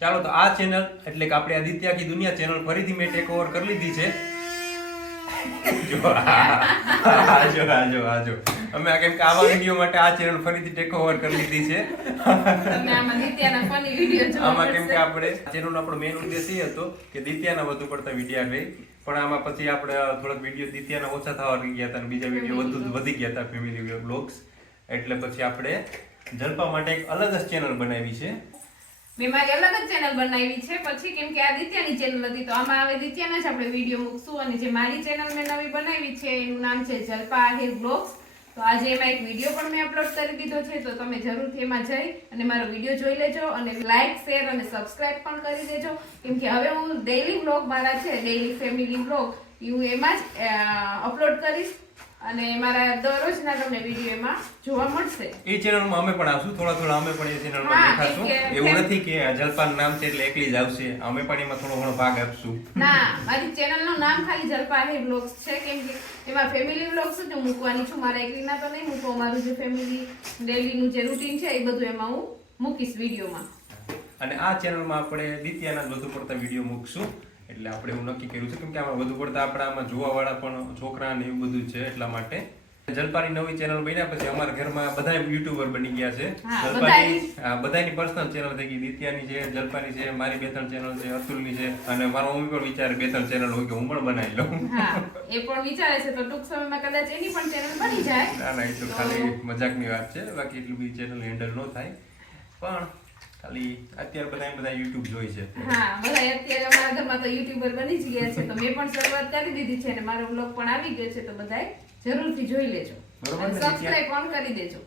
ચાલો તો આ ચેનલ એટલે કે આપણે આદિત્ય કી દુનિયા ચેનલ ફરીથી મેં ટેક ઓવર કરી લીધી છે. જો અમે કેમ કે આવા વિડીયો માટે આ ચેનલ ફરીથી ટેક ઓવર કરી લીધી છે. તમે આમાં દિત્યાના ફની વિડિયો જોવા આમાં કેમ કે મળશે. આપણે ચેનલનો આપણો મેઇન ઉદ્દેશ એ હતો કે દિત્યાના વધુ પડતા વિડીયો આવે, પણ આમાં પછી આપણે થોડાક વિડીયો દિત્યાના ઓછા થવા લાગી ગયા હતા અને બીજા વિડીયો વધી ગયા હતા, ફેમિલી વ્લોગ્સ. એટલે પછી આપણે જલપા માટે એક અલગ જ ચેનલ બનાવી છે. મેં મારી અલગ જ ચેનલ બનાવી છે પછી, કેમ કે આ દિત્યાની ચેનલ હતી તો આમાં હવે દિત્યાના જ આપણે વિડીયો મૂકશું. અને જે મારી ચેનલ મેં નવી બનાવી છે એનું નામ છે જલપા આહિર બ્લોગ્સ. તો આજે એમાં એક વિડીયો પણ મેં અપલોડ કરી દીધો છે, તો તમે જરૂરથી એમાં જઈ અને મારો વિડીયો જોઈ લેજો અને લાઈક, શેર અને સબસ્ક્રાઇબ પણ કરી દેજો. કેમ કે હવે હું ડેઈલી બ્લોગ મારા છે, ડેઈલી ફેમિલી બ્લોગ હું એમાં જ અપલોડ કરીશ અને મારા દરરોજના તમને વિડીયો એમાં જોવા મળશે. એ ચેનલમાં અમે પણ આવશું, થોડા અમે પણ એ ચેનલમાં હા, દેખાશું. એવું નથી કે જલપાનું નામ છે એટલે એકલી જ આવશે, અમે પણ એમાં થોડો ઘણો ભાગ આપશું. ના, મારી ચેનલનું નામ ખાલી જલપા આહિર બ્લોગ્સ છે, કેમ કે એમાં ફેમિલી બ્લોગ્સ જ હું મૂકવાની છું. મારા એકલીના તો નહીં મૂકું, મારું જે ફેમિલી ડેઈલીનું જે રૂટીન છે એ બધું એમાં હું મૂકીશ વિડીયોમાં. અને આ ચેનલમાં આપણે દિત્યાના જ વધુ પડતા વિડીયો મૂકશું. એટલે આપણે એવું નક્કી કર્યું છે, કેમ કે આમાં વધુ પડતા આપણામાં જોવાવાળા પણ છોકરા ને એવું બધું છે, એટલા માટે. જલપાની નવી ચેનલ બન્યા પછી અમારા ઘરમાં બધા યુટ્યુબર બની ગયા છે. બધાની પર્સનલ ચેનલ થઈ ગઈ. દિત્યાની છે, જલપાની છે, મારી 2-3 ચેનલ છે, અતુલની છે, અને મારા મમ્મી પણ વિચારે 2-3 ચેનલ હોય કે હું પણ બનાવી લઉં. હા, એ પણ વિચારે છે, તો ટૂંક સમયમાં કદાચ એની પણ ચેનલ બની જાય. ના, એ તો ખાલી મજાકની વાત છે, બાકી એટલી બધી ચેનલ હેન્ડલ ન થાય. પણ ખાલી અત્યારે બધા યુટ્યુબ જોઈ છે. હા, બધા અત્યારે અમારા ઘરમાં તો યુટ્યુબર બની જ ગયા છે, તો મેં પણ શરૂઆત કરી દીધી છે અને મારો બ્લોગ પણ આવી ગયો છે, તો બધાય જરૂરથી જોઈ લેજો બરોબર અને ને? સબસ્ક્રાઇબ પણ કરી દેજો.